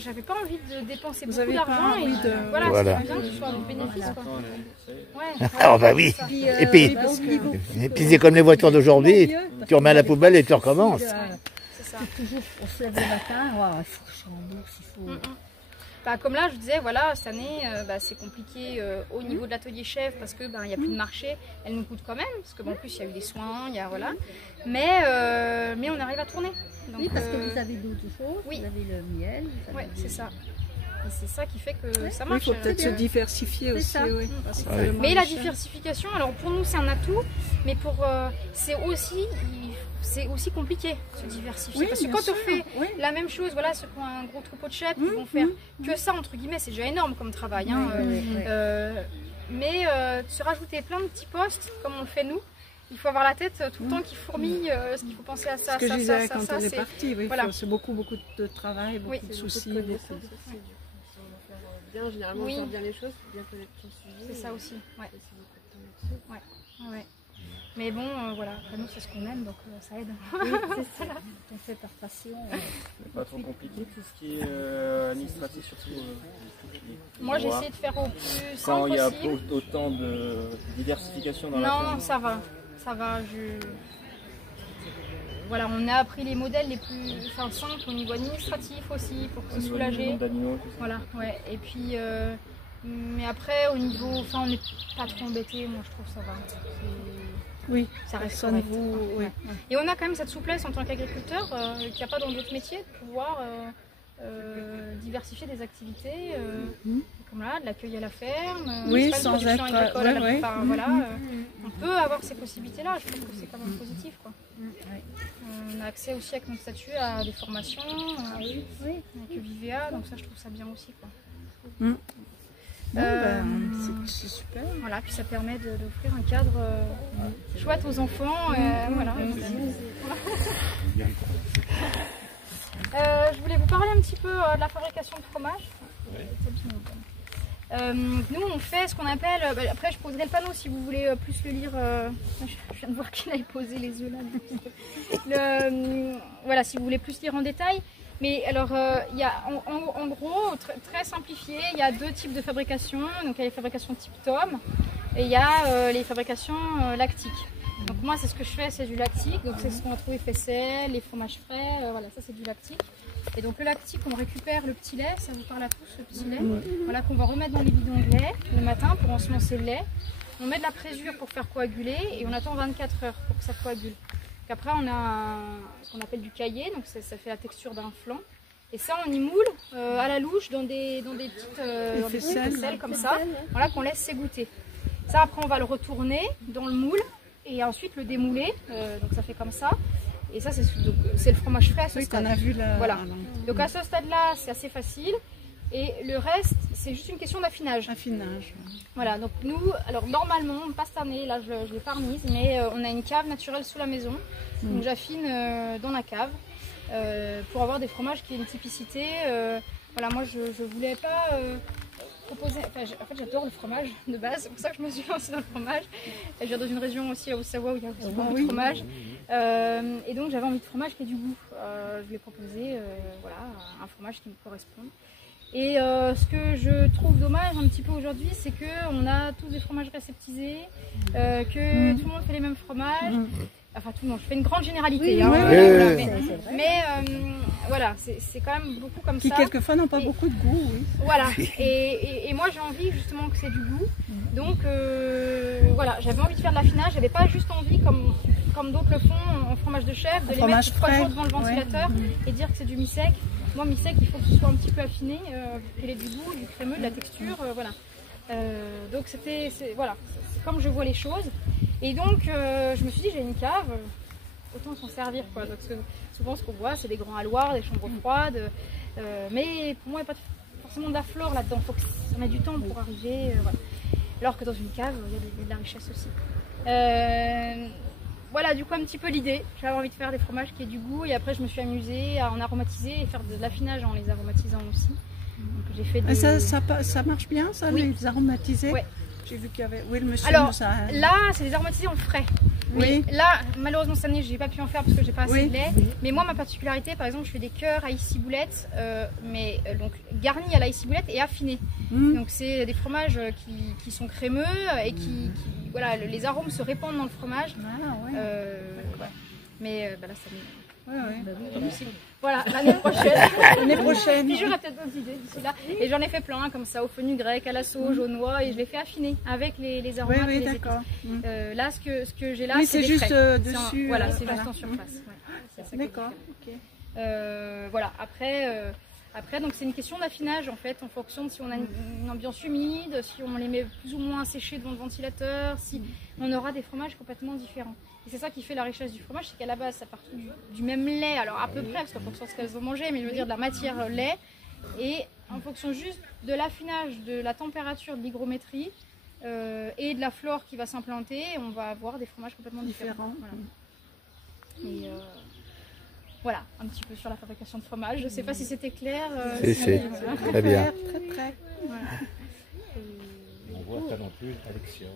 j'avais pas envie de dépenser beaucoup d'argent. Voilà, c'est bien que ce soit un bénéfice. Alors, oui. Et puis c'est comme les voitures d'aujourd'hui, tu remets à la poubelle et tu recommences. C'est ça. Toujours, on se lève le matin, il faut que je rembourse, il faut... Comme là, je disais, voilà, cette année, c'est compliqué au niveau de l'atelier chef parce que il n'y a plus de marché. Elle nous coûte quand même parce que en plus il y a eu des soins, mais on arrive à tourner. Donc, parce que vous avez d'autres choses. Oui. Vous avez le miel. Oui, c'est ça. Et c'est ça qui fait que ça marche. Il faut peut-être se diversifier aussi. Mais la diversification, alors pour nous c'est un atout, mais c'est aussi compliqué se diversifier. Parce que quand on fait la même chose, ceux qui ont un gros troupeau de chèvres, ils vont faire que ça, entre guillemets, c'est déjà énorme comme travail. Mais se rajouter plein de petits postes, comme on le fait nous, il faut avoir la tête tout le temps qui fourmille, parce qu'il faut penser à ça, ce que je disais quand on est parti, c'est beaucoup de travail, beaucoup de soucis. Bien, généralement, on bien les choses, bien connaître son sujet. C'est ça aussi, Mais bon, après nous c'est ce qu'on aime, donc ça aide. C'est ça. On fait par passion. C'est pas trop compliqué tout ce qui est administratif, surtout. Moi j'ai essayé de faire au plus simple possible. Quand il y a autant de diversification dans la ferme. Non, ça va. On a appris les modèles les plus simples au niveau administratif aussi, pour se soulager. Et puis, mais après, au niveau, on n'est pas trop embêté, moi je trouve ça va. Oui, ça reste correct. Et on a quand même cette souplesse en tant qu'agriculteur qu'il n'y a pas dans d'autres métiers de pouvoir diversifier des activités, comme là, de l'accueil à la ferme, sans être agricole, on peut avoir ces possibilités-là. Je trouve que c'est quand même positif, quoi. On a accès aussi avec notre statut à des formations, avec Vivea, donc ça je trouve ça bien aussi, quoi. C'est super. Voilà, puis ça permet d'offrir un cadre chouette aux enfants. Voilà. Je voulais vous parler un petit peu de la fabrication de fromage. Nous on fait ce qu'on appelle, après je poserai le panneau si vous voulez plus le lire, je viens de voir qu'il avait posé les œufs là. Voilà, si vous voulez plus lire en détail. Mais alors, il y a en gros, très simplifié, il y a deux types de fabrication. Donc il y a les fabrications type tome et il y a les fabrications lactiques. Donc moi c'est ce que je fais, c'est du lactique. Donc c'est ce qu'on va trouver faisselle, les fromages frais, voilà, ça c'est du lactique. Et donc le lactique, on récupère le petit lait, ça vous parle à tous le petit lait, voilà, qu'on va remettre dans les bidons de lait le matin pour ensemencer le lait. On met de la présure pour faire coaguler et on attend 24 heures pour que ça coagule. Après on a ce qu'on appelle du caillé, donc ça fait la texture d'un flan. Et ça on y moule à la louche dans des petites faisselles comme ça, voilà, qu'on laisse s'égoutter. Ça après on va le retourner dans le moule et ensuite le démouler, donc ça fait comme ça. Et ça c'est le fromage frais à ce stade. A vu la... Voilà. Donc à ce stade-là c'est assez facile. Et le reste, c'est juste une question d'affinage. Voilà, donc nous, alors normalement, pas cette année, là je ne l'ai pas remise, mais on a une cave naturelle sous la maison. Donc j'affine dans la cave pour avoir des fromages qui aient une typicité. Voilà, moi je ne voulais pas proposer. Enfin, en fait, j'adore le fromage de base, c'est pour ça que je me suis lancée dans le fromage. Je viens dans une région aussi à Haute-Savoie où il y a aussi beaucoup de fromage. Et donc j'avais envie de fromage qui ait du goût. Je voulais proposer voilà, un fromage qui me corresponde. Et ce que je trouve dommage un petit peu aujourd'hui, c'est qu'on a tous des fromages réceptisés, que tout le monde fait les mêmes fromages. Enfin tout le monde, je fais une grande généralité. Mais voilà, c'est quand même beaucoup comme ça. Qui quelquefois n'ont pas beaucoup de goût, oui. Voilà, et moi j'ai envie justement que c'est du goût. Donc voilà, j'avais envie de faire de l'affinage, j'avais pas juste envie comme d'autres le font en fromage de chèvre, de les mettre 3 jours devant le ventilateur et dire que c'est du mi-sec. Moi, mi-sec, il faut que ce soit un petit peu affiné, qu'il ait du goût, du crémeux, de la texture, voilà. Donc voilà, c'est comme je vois les choses. Et donc, je me suis dit, j'ai une cave, autant s'en servir, quoi. Donc, souvent, ce qu'on voit, c'est des grands halloirs, des chambres froides. Mais pour moi, il n'y a pas forcément de la flore là-dedans. Il faut que ça mette du temps pour arriver. Voilà. Alors que dans une cave, il y a de la richesse aussi. Voilà du coup un petit peu l'idée, j'avais envie de faire des fromages qui aient du goût et après je me suis amusée à en aromatiser et faire de l'affinage en les aromatisant aussi. Donc j'ai fait des... ça marche bien ça, les aromatiser? Ouais. J'ai vu qu'il y avait... Oui, le monsieur alors nous a... là c'est des aromatisés en frais. Oui. Là malheureusement cette année j'ai pas pu en faire parce que j'ai pas assez de lait. Mais moi ma particularité par exemple je fais des cœurs ail ciboulette donc garnis à l'ail ciboulette et affinés. Donc c'est des fromages qui sont crémeux et qui voilà, les arômes se répandent dans le fromage. Mais là ça voilà, l'année prochaine. Puis j'aurai peut-être d'autres idées d'ici là. Et j'en ai fait plein comme ça, au fenugreek, à la sauge, au noix, et je les fais affiner avec les aromates et les épices. Là, ce que j'ai là, c'est juste dessus. Voilà, c'est juste en surface. D'accord. Voilà, après, donc c'est une question d'affinage en fait, en fonction de si on a une ambiance humide, si on les met plus ou moins séchés devant le ventilateur, si on aura des fromages complètement différents. Et c'est ça qui fait la richesse du fromage, c'est qu'à la base ça part du même lait, alors à peu près, parce qu'en fonction de ce qu'elles vont manger, mais je veux dire de la matière lait, et en fonction juste de l'affinage, de la température, de l'hygrométrie et de la flore qui va s'implanter, on va avoir des fromages complètement différents. Voilà. Et voilà, un petit peu sur la fabrication de fromage. Je ne sais pas si c'était clair. Très bien. Très. Voilà. On voit talentueuse Alexia.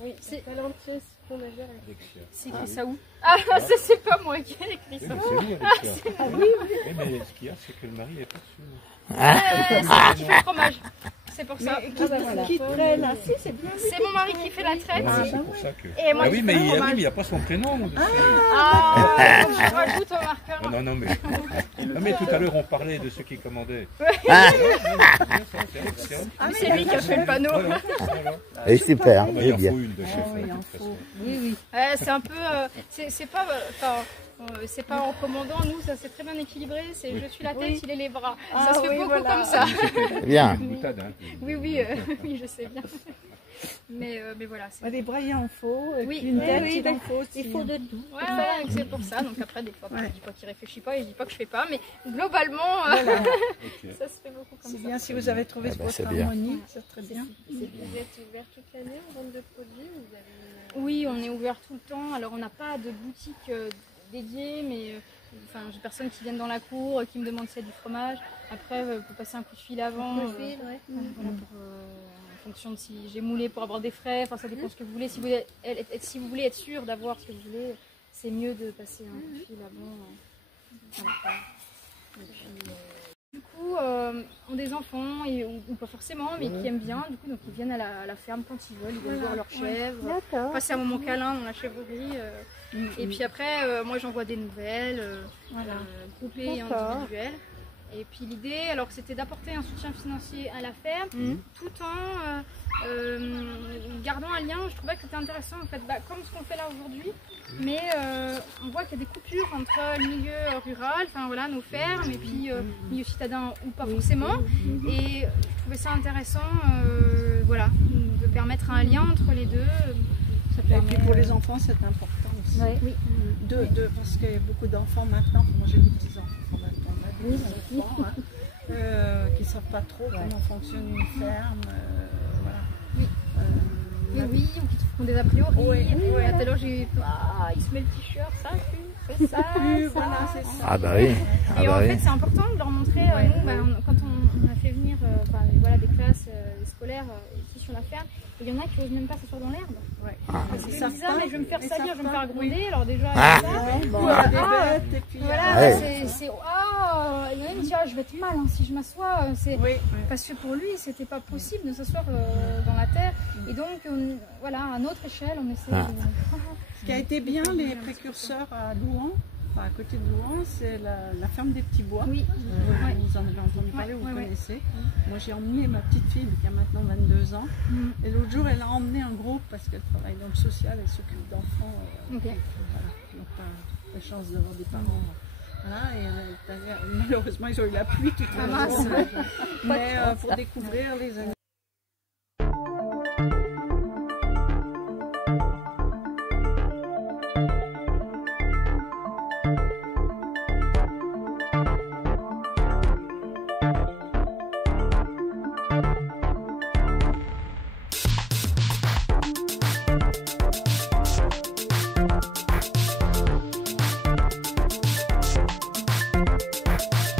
Oui, c'est talentueuse fromagère Alexia. C'est écrit ça où? Ah, ça c'est pas moi qui ai écrit ça. C'est lui, Alexia. Oui. Mais ce qu'il y a, c'est que le mari est pas dessus. C'est moi qui fait le fromage. C'est pour ça. Qui traite là? Si, c'est bien. C'est mon mari qui fait la traite. C'est pour ça que... Et moi, oui, mais il n'y a pas son prénom dessus. Je rajoute au marqueur. Non, mais tout à l'heure on parlait de ceux qui commandaient. C'est lui qui a fait le panneau. Et super, il en faut une de chef. Oui. C'est un peu... c'est pas en commandant, nous ça c'est très bien équilibré, c'est je suis la tête, il est les bras. Ça se fait beaucoup comme ça. Bien. Oui, je sais bien. Mais voilà. Des bras, il en faut. Oui, une tête, il en faut aussi. Il faut de tout. Ouais, voilà, c'est pour ça. Donc après, des fois, je dis pas qu'il réfléchit pas et je dis pas que je fais pas, mais globalement, ça se fait beaucoup comme ça. C'est bien si vous avez trouvé votre harmonie, c'est très bien. Vous êtes ouvert toute l'année en vente de produits? Oui, on est ouvert tout le temps. Alors on n'a pas de boutique dédiée, mais j'ai personne qui viennent dans la cour, qui me demande s'il y a du fromage. Après, on peut passer un coup de fil avant. En fonction de si j'ai moulé pour avoir des frais, ça dépend ce que vous voulez. Si vous voulez être sûr d'avoir ce que vous voulez, c'est mieux de passer un coup de fil avant. Du coup, ont des enfants, ou pas forcément, mais qui aiment bien, du coup, donc ils viennent à la ferme quand ils veulent, ils viennent voir leurs chèvres, passer un moment câlin dans la chèvrerie. Et puis après, moi j'envoie des nouvelles, groupées et individuelles. Et puis l'idée, alors c'était d'apporter un soutien financier à la ferme, tout en gardant un lien. Je trouvais que c'était intéressant en fait, comme ce qu'on fait là aujourd'hui, mais on voit qu'il y a des coupures entre le milieu rural, nos fermes, et puis le milieu citadin ou pas forcément. Et je trouvais ça intéressant, de permettre un lien entre les deux. Et puis pour les enfants, c'est important aussi. Oui. Parce qu'il y a beaucoup d'enfants maintenant, moi j'ai des petits-enfants maintenant, qui ne savent pas trop comment fonctionne une ferme. Oui, ou qui font des a priori. Tout à l'heure j'ai eu il se met le t-shirt, ça pue, c'est ça. Voilà, c'est ça. Ah bah oui. Et en fait, c'est important de leur montrer, nous, quand on a fait venir des classes scolaires ici sur la ferme, il y en a qui n'osent même pas s'asseoir dans l'herbe. Parce qu'ils se disent, mais je vais me faire salir, je vais me faire gronder, alors déjà, il y a des bêtes, et puis... Voilà, il y en a qui me disent, je vais être mal si je m'assois. Parce que pour lui, c'était pas possible de s'asseoir dans la terre. Et donc, à notre échelle, on essaie de... Ce qui a été bien, les précurseurs à Louan, à côté de Louan, c'est la ferme des Petits Bois. Oui. Vous en avez entendu parler, vous connaissez. Moi j'ai emmené ma petite fille qui a maintenant 22 ans. Et l'autre jour elle a emmené un groupe parce qu'elle travaille dans le social, elle s'occupe d'enfants qui n'ont pas la chance d'avoir des parents. Et malheureusement ils ont eu la pluie toute la journée. Mais pour découvrir les animaux.